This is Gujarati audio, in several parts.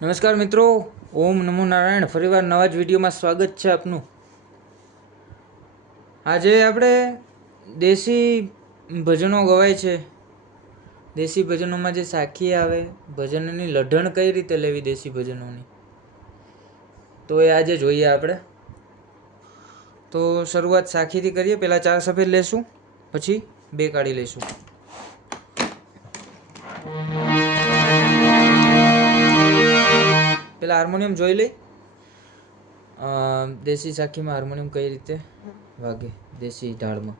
નમસ્કાર મિત્રો, ઓમ નમો નારાયણ. ફરીવાર નવા જ વિડીયોમાં સ્વાગત છે આપનું. આજે આપણે દેશી ભજનો ગવાય છે, દેશી ભજનોમાં જે સાખી આવે, ભજનની લઢણ કઈ રીતે લેવી દેશી ભજનોની, તો એ આજે જોઈએ આપણે. તો શરૂઆત સાખીથી કરીએ. પહેલાં 4 સફેદ લેશું, પછી 2 કાઢી લઈશું. પેલા હાર્મોનિયમ જોઈ લઈ, દેશી સાખીમાં હાર્મોનિયમ કઈ રીતે વાગે દેશી ઢાળમાં.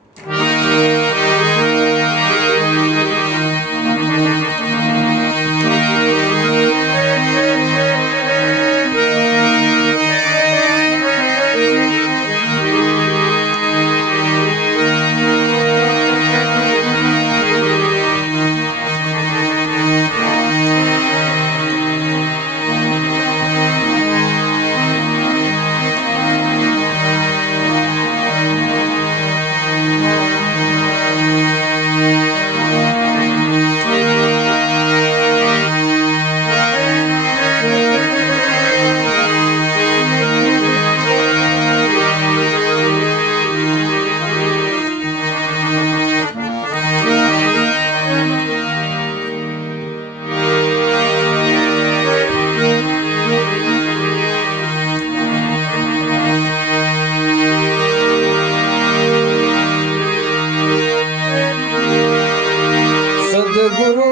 સદગુરુ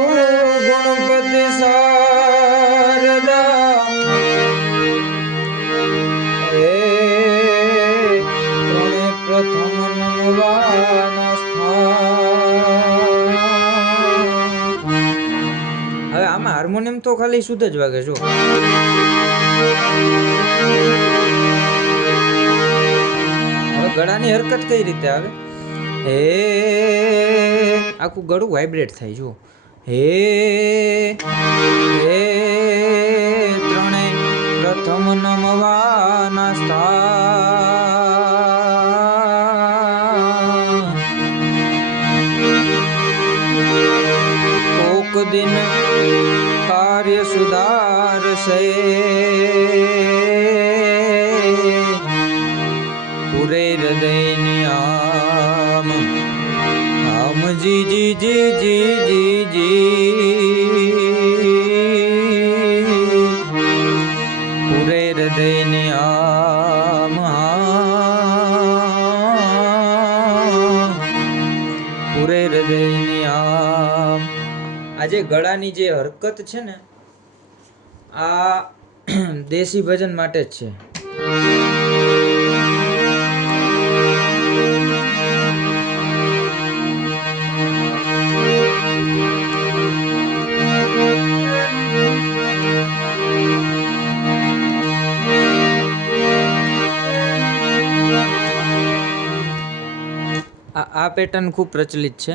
ગણપતિ શારદા હે ત્રણે પ્રથમ નમવાના સ્થાન. હવે આમાં હાર્મોનિયમ તો ખાલી શુદ્ધ જ વાગે છો. હવે ગળાની હરકત કઈ રીતે આવે? હે આખું ગળું વાઇબ્રેટ થાય. જો હે હે ત્રણેય પ્રથમ નમવાના સ્થાન. કોક દિન કાર્ય સુધારશે પૂરે હૃદયની આમ આમ જી જી જી જી જી જી પૂરે હૃદયની આમ પૂરે હૃદયની આમ. આજે ગળાની જે હરકત છે ને, આ દેશી ભજન માટે જ છે. આ પેટર્ન ખૂબ પ્રચલિત છે.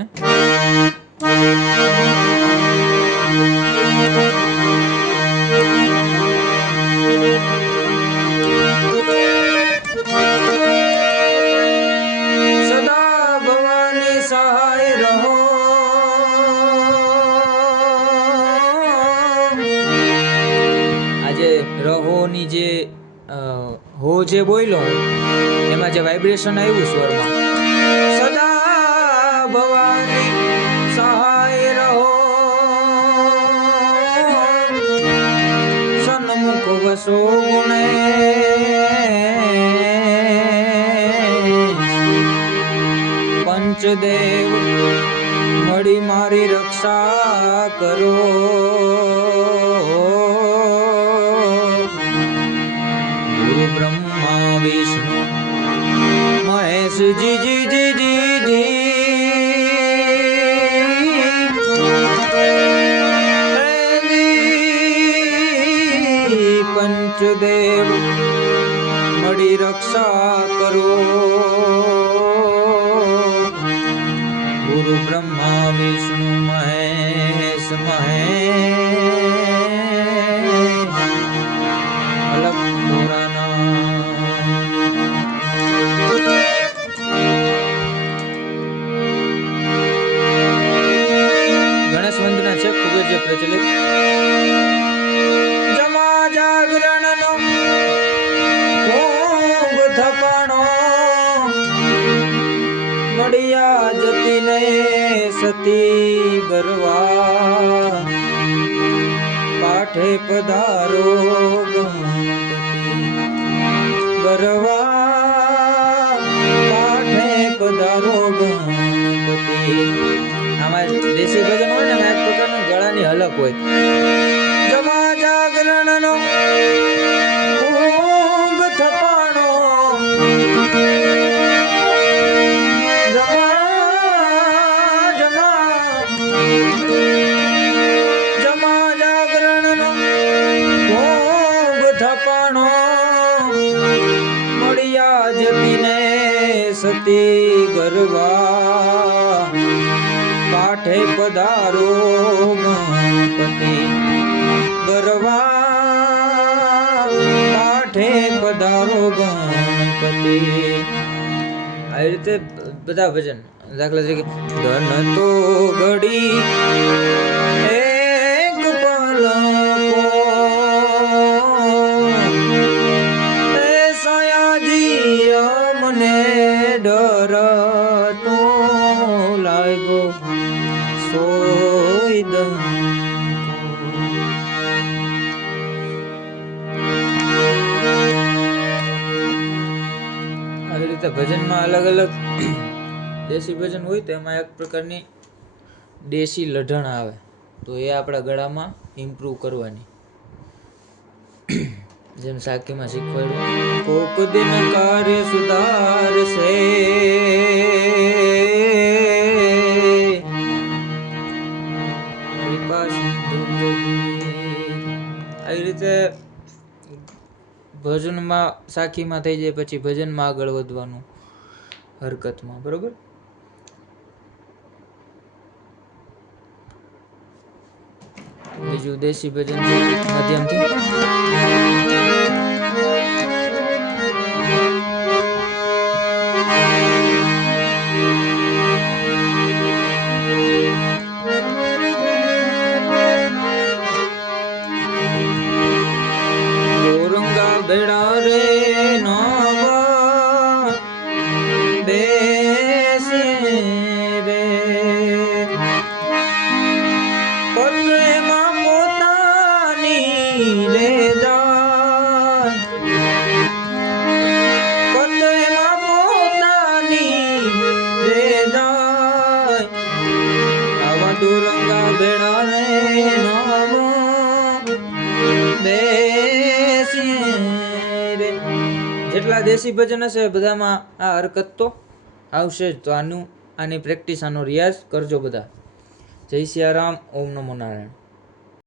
સદા ભવાની સહાય રહો. આજે રહોની જે હો જે બોલ્યો એમાં જે વાઇબ્રેશન આવ્યું સ્વરમાં, સદા ભવાની સહાય રહો સન્મુખ વસો ગુણે પંચદેવ મળી મારી રક્ષા કરો. ગુરુ બ્રહ્મા વિષ્ણુ મહેશ જી જી જી જી જી પંચદેવ મળી રક્ષા કરો. ગુરુ બ્રહ્મા વિષ્ણુ મહેશ અલગ પુરાના. ગણેશ વંદના છે ખૂબ જ પ્રચલિત. જમા પાઠે પધારો ગણપતિ ગરવા પાઠે પધારો ગણપતિ. આમાં દેશી ભજન હોય ને એમાં એક પ્રકારનું ગળાની હલક હોય. જમા જાગરણનો ઊંઘ થપાણો જમા જાગરણનો ઊંઘ થપાણો મળ્યા જતીને સતી ગરવા પાઠે પધારો ગણપતિ ગરવા પાઠે પધારો ગણપતિ. આવી રીતે બધા ભજન. દાખલા તરીકે ધન તો ઘડી એક પલકો એ સયાજી અમને ડર તો લાગ્યો સોય દન. આવી રીતે ભજનમાં અલગ અલગ દેશી ભજન હોય તો એમાં એક પ્રકારની દેશી લઢણ આવે તો એ આપણા ગળામાં ઇમ્પ્રૂવ કરવાની. જેમ સાખીમાં શીખવાડ્યું કોક દિન કાર્ય સુધારશે આવી રીતે ભજનમાં સાખીમાં થઈ જાય પછી ભજનમાં આગળ વધવાનું હરકતમાં. બરોબર. બીજું દેશી ભજન માધ્યમથી ગોરંગા બેડા રે નવા બેસી રે પત્રેમાં પોતાની રે જાય પત્રેમાં પોતાની રે જાય આવા દુરંગા બેડા રે નવા બેસી રે. જેટલા દેશી ભજન હશે બધામાં આ હરકત તો આવશે જ. તો આની પ્રેક્ટિસ આનો રિયાઝ કરજો બધા. જય સિયારામ. ઓમ નમો નારાયણ.